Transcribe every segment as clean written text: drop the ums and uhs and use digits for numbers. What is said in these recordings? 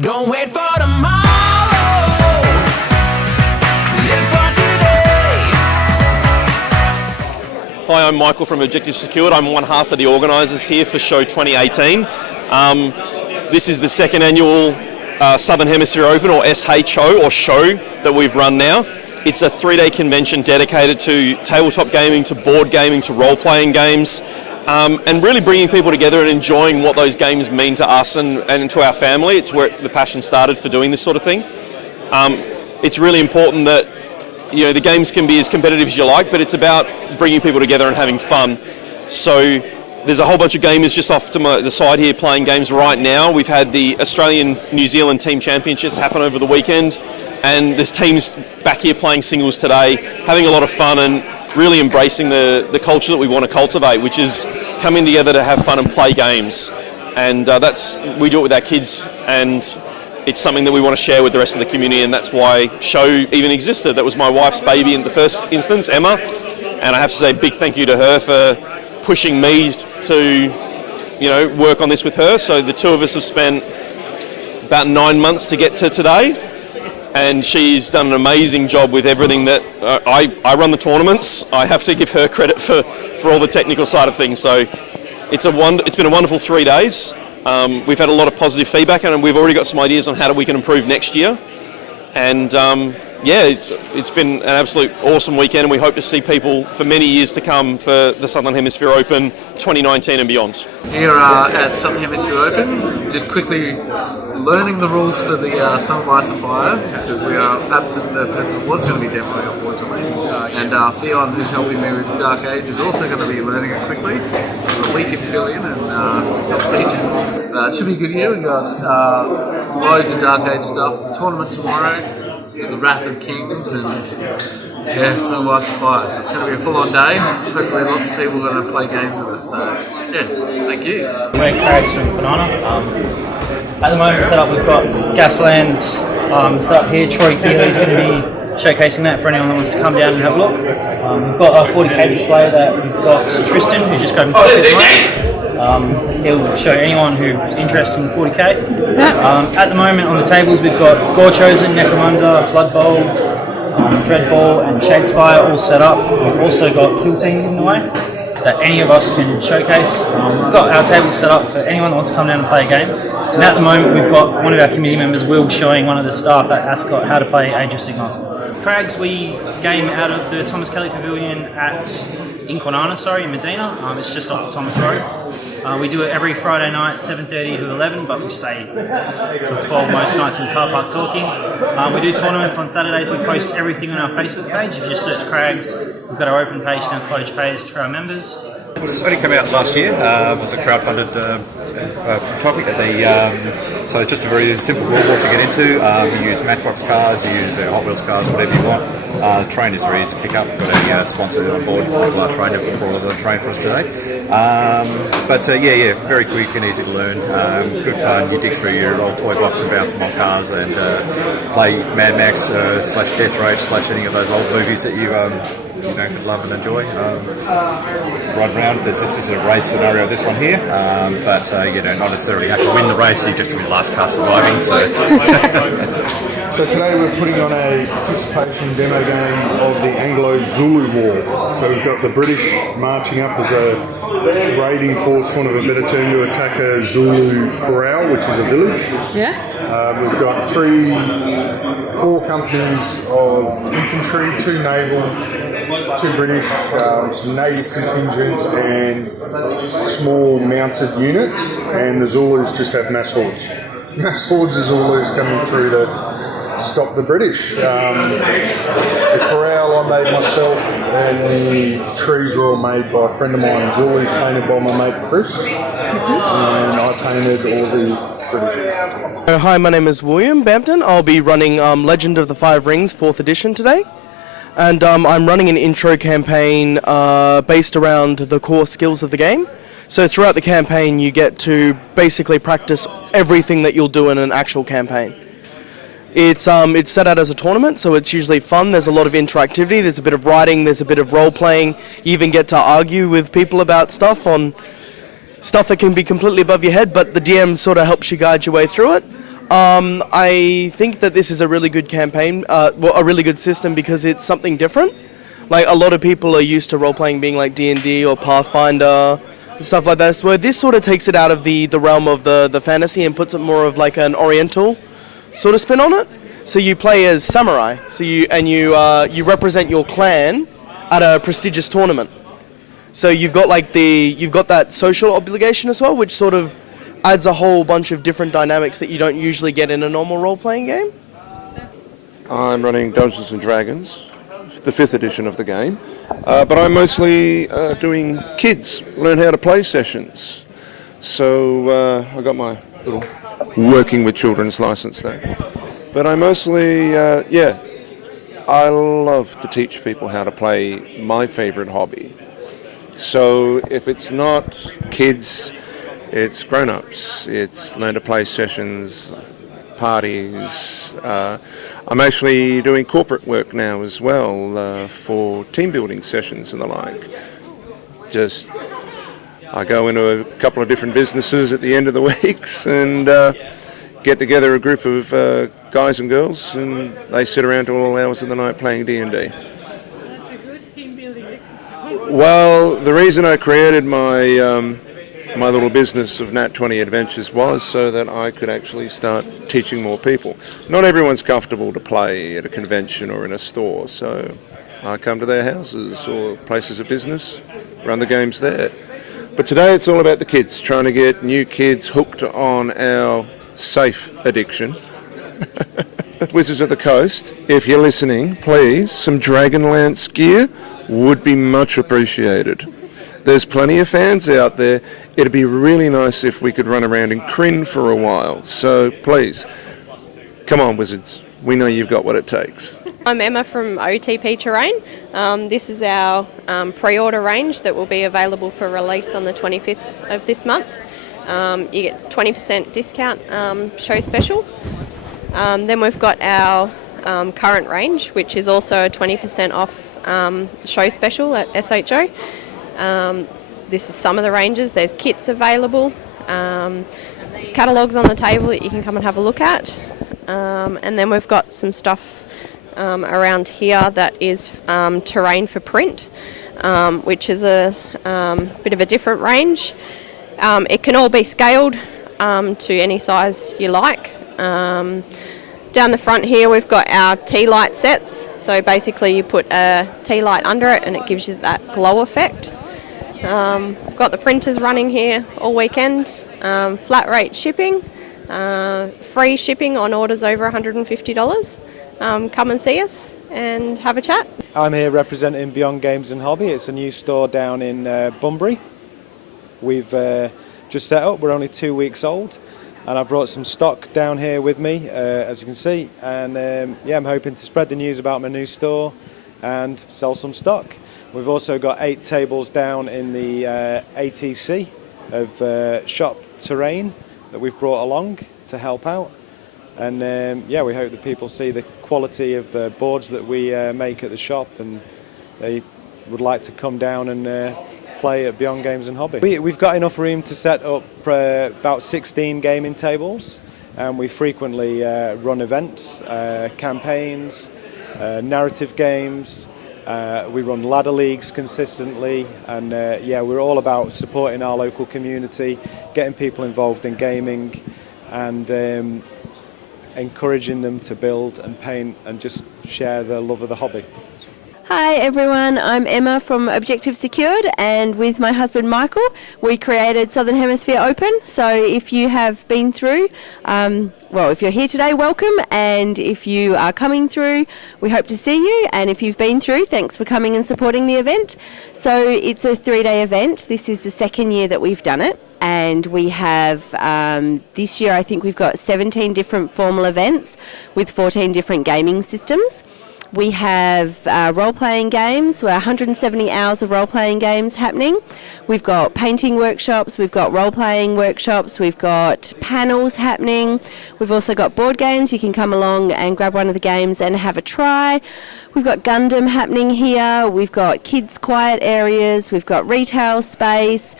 Don't wait for tomorrow. Live for today. Hi, I'm Michael from Objective Secured. I'm one half of the organisers here for Show 2018. This is the second annual Southern Hemisphere Open, or SHO, or show, that we've run now. It's a 3-day convention dedicated to tabletop gaming, to board gaming, to role-playing games, and really bringing people together and enjoying what those games mean to us and to our family. It's where the passion started for doing this sort of thing. It's really important that the games can be as competitive as you like, but it's about bringing people together and having fun. So there's a whole bunch of gamers just off to the side here playing games right now. We've had the Australian-New Zealand Team Championships happen over the weekend, and there's teams back here playing singles today, having a lot of fun and really embracing the culture that we want to cultivate, which is coming together to have fun and play games. And we do it with our kids, and it's something that we want to share with the rest of the community, and that's why Show even existed. That was my wife's baby in the first instance, Emma, and I have to say a big thank you to her for pushing me to work on this with her. So the two of us have spent about 9 months to get to today, and she's done an amazing job with everything that I run the tournaments. I have to give her credit for all the technical side of things. So it's been a wonderful 3 days. We've had a lot of positive feedback, and we've already got some ideas on how we can improve next year. And it's been an absolute awesome weekend, and we hope to see people for many years to come for the Southern Hemisphere Open 2019 and beyond. Here at Southern Hemisphere Open, just quickly learning the rules for the Summer by Sapphire, because we are absent the person who was going to be demoing, unfortunately. And Theon, who's helping me with Dark Age, is also going to be learning it quickly, so that we can fill in and help teach it. It should be a good year. We've got loads of Dark Age stuff. Tournament tomorrow, the Wrath of Kings, and Summer by Sapphire. So it's going to be a full-on day. Hopefully lots of people are going to play games with us. So thank you. We're Craig from Banana. At the moment set up, we've got Gaslands set up here. Troy Keeley's going to be showcasing that for anyone that wants to come down and have a look. We've got a 40k display that we've got Tristan, who's just got he'll show anyone who's interested in 40k. At the moment on the tables we've got Gore Chosen, Necromunda, Blood Bowl, Dread Ball and Shadespire all set up. We've also got Kill Teams in the way that any of us can showcase. We've got our tables set up for anyone that wants to come down and play a game. And at the moment we've got one of our committee members, Will, showing one of the staff at Ascot how to play Age of Sigmar. Crags, we game out of the Thomas Kelly Pavilion in Kwinana, in Medina. It's just off of Thomas Road. We do it every Friday night, 7:30 to 11, but we stay till 12 most nights in the car park talking. We do tournaments on Saturdays. We post everything on our Facebook page. If you just search Crags, we've got our open page and our closed page for our members. It's only come out last year. It was a crowdfunded topic. So it's just a very simple rule book to get into. You use Matchbox cars, you use Hot Wheels cars, whatever you want. The train is very easy to pick up. We've got a sponsor on board, Nicola Trainer, for all of the train for us today. Very quick and easy to learn. Good fun. You dig through your old toy box and bounce them on cars and play Mad Max / Death Race / any of those old movies that you could love and enjoy. Right around, this is a race scenario, this one here, but not necessarily have to win the race, you just win the last car surviving. So today we're putting on a participation demo game of the Anglo-Zulu War. So we've got the British marching up as a raiding force, for want of a better term, to attack a Zulu corral, which is a village. We've got 4 companies of infantry, 2 naval, 2 British, some native contingents and small mounted units, and the Zulus just have mass hordes. Mass hordes of Zulus coming through to stop the British. The corral I made myself, and the trees were all made by a friend of mine. Zulus painted by my mate Chris, and I painted all the British. Hi, my name is William Bampton. I'll be running Legend of the Five Rings 4th edition today. And I'm running an intro campaign based around the core skills of the game. So throughout the campaign you get to basically practice everything that you'll do in an actual campaign. It's set out as a tournament, so it's usually fun. There's a lot of interactivity, there's a bit of writing, there's a bit of role-playing. You even get to argue with people about stuff that can be completely above your head, but the DM sort of helps you guide your way through it. I think that this is a really good campaign, a really good system because it's something different. Like a lot of people are used to role-playing being like D&D or Pathfinder and stuff like that. So this sort of takes it out of the realm of the fantasy and puts it more of like an oriental sort of spin on it. So you play as samurai. So you represent your clan at a prestigious tournament. So you've got that social obligation as well, which sort of adds a whole bunch of different dynamics that you don't usually get in a normal role-playing game. I'm running Dungeons and Dragons, the 5th edition of the game, but I'm mostly doing kids learn how to play sessions. So I got my little working with children's license there. But I mostly, I love to teach people how to play my favourite hobby. So if it's not kids, it's grown-ups, it's learn to play sessions, parties. I'm actually doing corporate work now as well for team building sessions and the like. I go into a couple of different businesses at the end of the weeks and get together a group of guys and girls, and they sit around till all hours of the night playing D&D. That's a good team building exercise. Well, the reason I created my my little business of Nat 20 Adventures was so that I could actually start teaching more people. Not everyone's comfortable to play at a convention or in a store, so I come to their houses or places of business, run the games there. But today it's all about the kids, trying to get new kids hooked on our safe addiction. Wizards of the Coast, if you're listening, please, some Dragonlance gear would be much appreciated. There's plenty of fans out there. It'd be really nice if we could run around in Kryn for a while. So please, come on, Wizards. We know you've got what it takes. I'm Emma from OTP Terrain. This is our pre-order range that will be available for release on the 25th of this month. You get 20% discount show special. Then we've got our current range, which is also a 20% off show special at SHO. This is some of the ranges. There's kits available. There's catalogues on the table that you can come and have a look at. And then we've got some stuff around here that is terrain for print, which is a bit of a different range. It can all be scaled to any size you like. Down the front here we've got our tea light sets. So basically you put a tea light under it and it gives you that glow effect. Got the printers running here all weekend. Flat rate shipping, free shipping on orders over $150. Come and see us and have a chat. I'm here representing Beyond Games and Hobby. It's a new store down in Bunbury. We've just set up, we're only 2 weeks old, and I brought some stock down here with me, as you can see, and I'm hoping to spread the news about my new store and sell some stock. We've also got 8 tables down in the ATC of shop terrain that we've brought along to help out. And we hope that people see the quality of the boards that we make at the shop, and they would like to come down and play at Beyond Games and Hobby. We've got enough room to set up about 16 gaming tables, and we frequently run events, campaigns, narrative games. We run ladder leagues consistently, and we're all about supporting our local community, getting people involved in gaming, and encouraging them to build and paint and just share the love of the hobby. Hi everyone, I'm Emma from Objective Secured, and with my husband Michael we created Southern Hemisphere Open. So if you have been through, if you're here today, welcome, and if you are coming through, we hope to see you, and if you've been through, thanks for coming and supporting the event. So it's a 3-day event. This is the second year that we've done it, and we have this year I think we've got 17 different formal events with 14 different gaming systems. We have role-playing games, 170 hours of role-playing games happening. We've got painting workshops, we've got role-playing workshops, we've got panels happening. We've also got board games. You can come along and grab one of the games and have a try. We've got Gundam happening here. We've got kids' quiet areas. We've got retail space.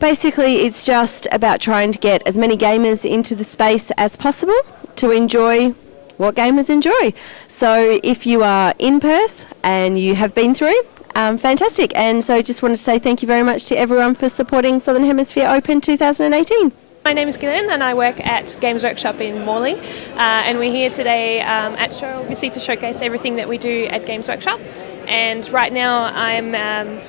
Basically, it's just about trying to get as many gamers into the space as possible, to enjoy what gamers enjoy. So if you are in Perth and you have been through, fantastic. And so just wanted to say thank you very much to everyone for supporting Southern Hemisphere Open 2018. My name is Gillian and I work at Games Workshop in Morley, and we're here today at show obviously to showcase everything that we do at Games Workshop. And right now I'm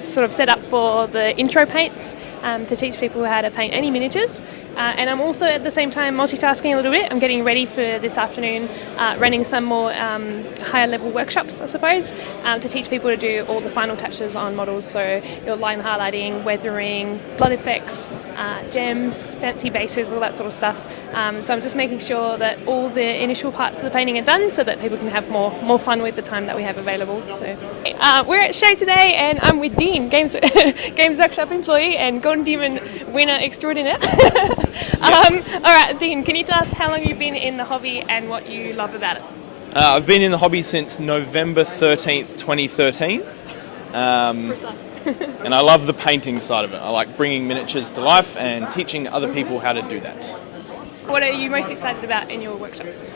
sort of set up for the intro paints to teach people how to paint any miniatures, and I'm also at the same time multitasking a little bit. I'm getting ready for this afternoon, running some more higher level workshops, I suppose, to teach people to do all the final touches on models, so your line highlighting, weathering, blood effects, gems, fancy bases, all that sort of stuff. So I'm just making sure that all the initial parts of the painting are done so that people can have more fun with the time that we have available. So we're at show today and I'm with Dean, Games Workshop employee and Golden Demon winner extraordinaire. All right, Dean, can you tell us how long you've been in the hobby and what you love about it? I've been in the hobby since November 13th, 2013. Precise. And I love the painting side of it. I like bringing miniatures to life and teaching other people how to do that. What are you most excited about in your workshops?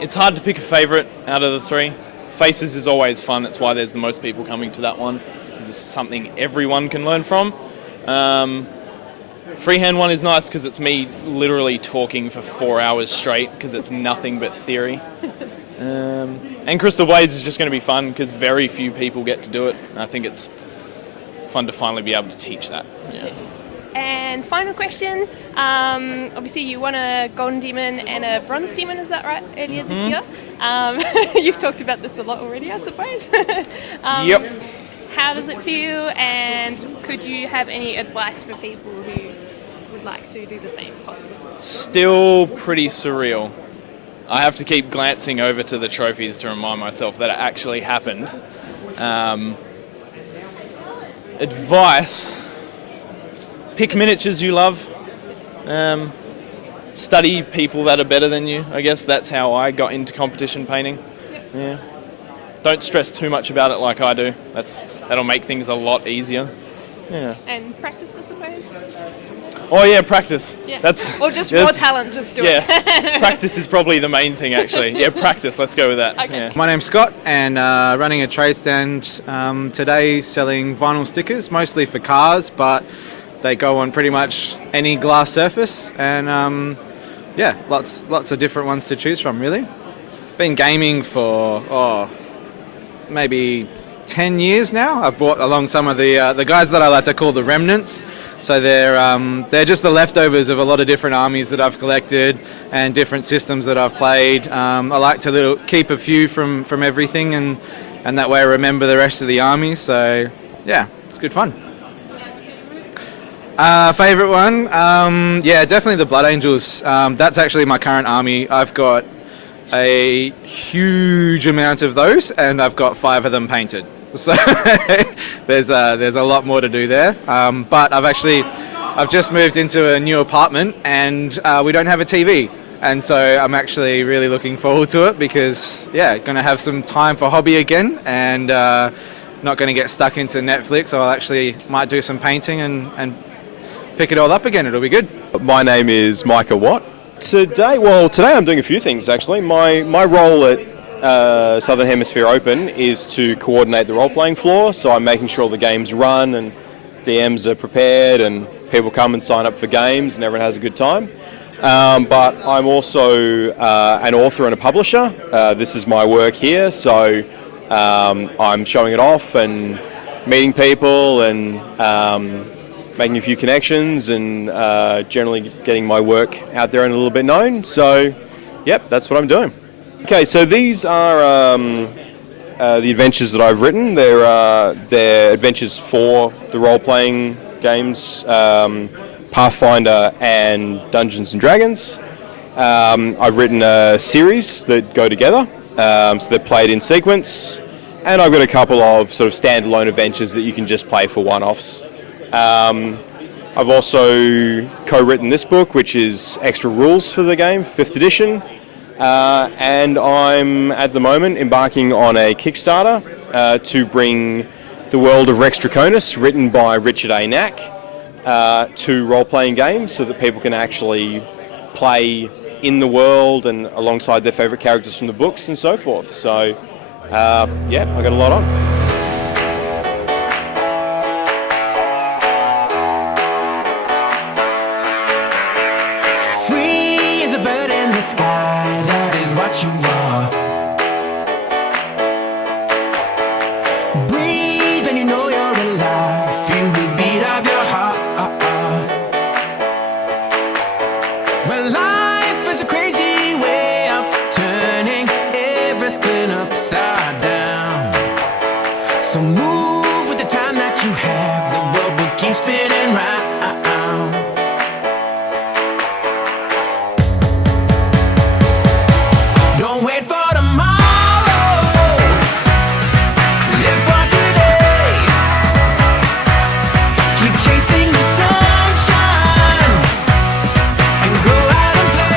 It's hard to pick a favourite out of the three. Faces is always fun. That's why there's the most people coming to that one. This is something everyone can learn from. Freehand one is nice because it's me literally talking for 4 hours straight because it's nothing but theory. And Crystal Blades is just going to be fun because very few people get to do it. And I think it's fun to finally be able to teach that. Yeah. And final question, obviously you won a Golden Demon and a Bronze Demon, is that right, earlier this year? You've talked about this a lot already, I suppose. Yep. How does it feel, and could you have any advice for people who would like to do the same, possibly? Still pretty surreal. I have to keep glancing over to the trophies to remind myself that it actually happened. Advice: pick miniatures you love. Study people that are better than you. I guess that's how I got into competition painting. Yeah. Don't stress too much about it like I do. That'll make things a lot easier. Yeah. And practice, I suppose? Oh yeah, practice. Yeah. Or just raw talent, just do it. Practice is probably the main thing actually. Yeah, practice, let's go with that. Okay. Yeah. My name's Scott and running a trade stand today selling vinyl stickers, mostly for cars, but they go on pretty much any glass surface, and yeah, lots of different ones to choose from really. Been gaming for maybe 10 years now. I've brought along some of the guys that I like to call the remnants. So they're just the leftovers of a lot of different armies that I've collected and different systems that I've played. I like to keep a few from everything, and that way I remember the rest of the army. So yeah, it's good fun. Favourite one? Yeah, definitely the Blood Angels. That's actually my current army. I've got a huge amount of those, and I've got 5 of them painted. So there's a lot more to do there. But I've just moved into a new apartment, and we don't have a TV. And so I'm actually really looking forward to it because, yeah, going to have some time for hobby again, and not going to get stuck into Netflix. So I actually might do some painting and pick it all up again. It'll be good. My name is Micah Watt. Today I'm doing a few things actually. My role at Southern Hemisphere Open is to coordinate the role-playing floor, so I'm making sure the games run and DMs are prepared and people come and sign up for games and everyone has a good time. But I'm also an author and a publisher. This is my work here, so I'm showing it off and meeting people and making a few connections and generally getting my work out there and a little bit known. So, yep, that's what I'm doing. Okay, so these are the adventures that I've written. They're adventures for the role-playing games, Pathfinder and Dungeons and Dragons. I've written a series that go together, so they're played in sequence, and I've got a couple of sort of standalone adventures that you can just play for one-offs. I've also co-written this book, which is extra rules for the game, 5th edition, and I'm at the moment embarking on a Kickstarter to bring the world of Rex Draconis, written by Richard A. Knack, to role-playing games so that people can actually play in the world and alongside their favourite characters from the books and so forth. So, yeah, I got a lot on. Free as a bird in the sky, that is what you are. Breathe and you know you're alive. Feel the beat of your heart. Well, life is a crazy way of turning everything upside down. So move with the time that you have. The world will keep spinning round. Don't wait for tomorrow. Live for today. Keep chasing the sunshine and go out and play.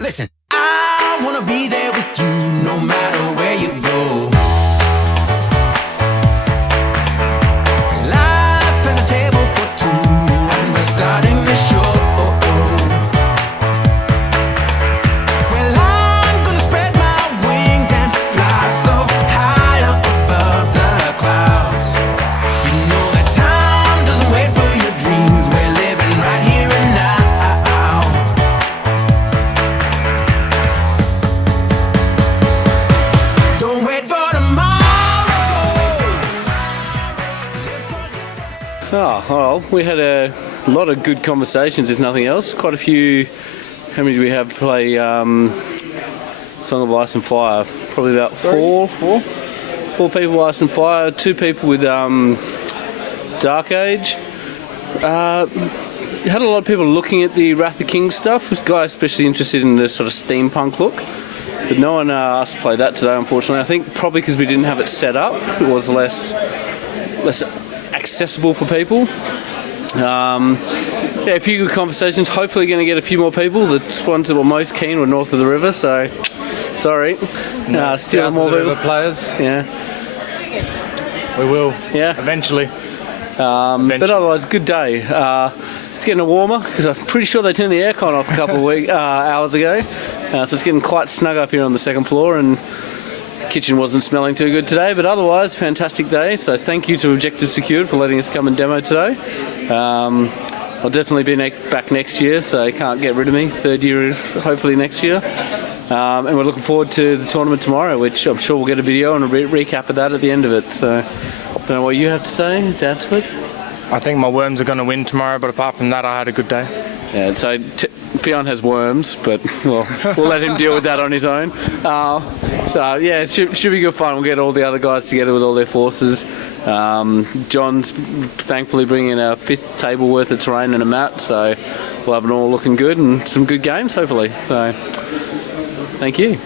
Listen, I wanna be there with you no matter where you go. Life is a table for two, and we're starting the show. Well, I'm gonna spread my wings and fly so high up above the clouds. You know that time doesn't wait for your dreams. We're living right here and now. Don't wait for tomorrow. Oh, well, we had a lot of good conversations, if nothing else. Quite a few. How many do we have play Song of Ice and Fire? Probably about four people Ice and Fire, 2 people with Dark Age. Had a lot of people looking at the Wrath of King stuff. This guy especially interested in the sort of steampunk look. But no one asked to play that today, unfortunately. I think probably because we didn't have it set up. It was less accessible for people. Yeah, a few good conversations. Hopefully going to get a few more people. The ones that were most keen were north of the river, so sorry. Still more people. Players. Yeah. We will. Yeah. Eventually. But otherwise, good day. It's getting warmer because I'm pretty sure they turned the aircon off a couple of hours ago. So it's getting quite snug up here on the second floor, and the kitchen wasn't smelling too good today. But otherwise, fantastic day. So thank you to Objective Secured for letting us come and demo today. I'll definitely be back next year, so you can't get rid of me. 3rd year, hopefully next year. And we're looking forward to the tournament tomorrow, which I'm sure we'll get a video and a recap of that at the end of it. So I don't know what you have to say, to add to it. I think my Worms are going to win tomorrow, but apart from that, I had a good day. Yeah, so Fionn has worms, but we'll let him deal with that on his own. So yeah, it should be good fun. We'll get all the other guys together with all their forces. John's thankfully bringing a 5th table worth of terrain and a mat, so we'll have it all looking good and some good games hopefully. So thank you.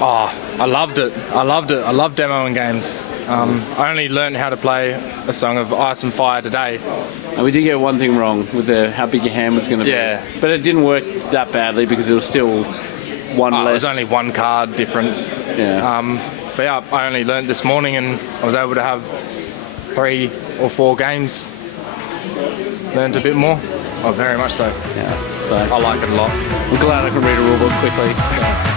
Oh, I loved it. I loved demoing games. I only learned how to play a Song of Ice and Fire today. And we did get one thing wrong with how big your hand was going to be. Yeah. But it didn't work that badly because it was still one less. It was only 1 card difference. Yeah. But yeah, I only learned this morning and I was able to have 3 or 4 games. Learned a bit more. Oh, very much so. Yeah. So I like it a lot. I'm glad I can read a rulebook quickly. So.